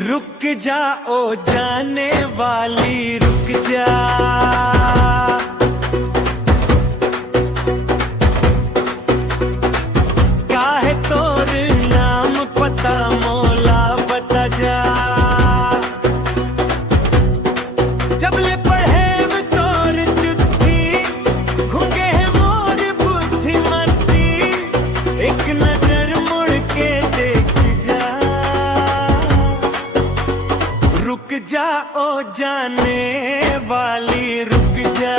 रुक जा ओ जाने वाली रुक जा, काहे तोर नाम पता मोला बता जा। जब ले पढ़े में तोर चिट्ठी खुगे है मोर बुद्धिमती, एक नजर मुड़ के देख जा। रुक जा ओ जाने वाली रुक जा,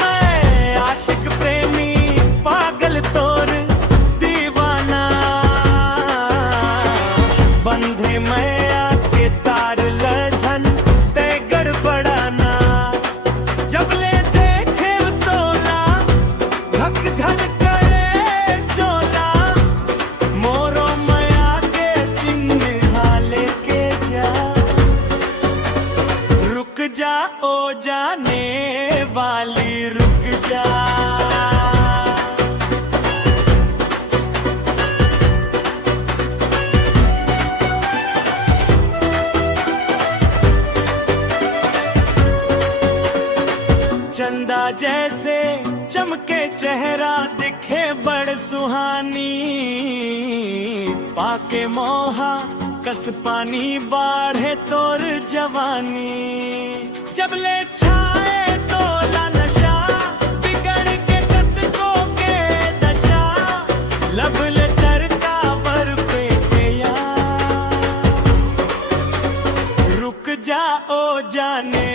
मैं आशिक प्रेमी पागल तोर दीवाना, बंधे मैं आके तार लझन ते गड़बड़ाना। जब ले देखे तोला धक धक करे चोला, मोरो मैं आगे चिन्ह लेके जा। रुक जा ओ जाने वाली रुक जा, चंदा जैसे चमके चेहरा दिखे बड़ सुहानी, पाके मोहा कस पानी बाढ़े तोर जवानी। जब ले छाए तोला नशा बिगड़ के कतको के दशा, लब लेटर का बर पे गया। रुक जा ओ जाने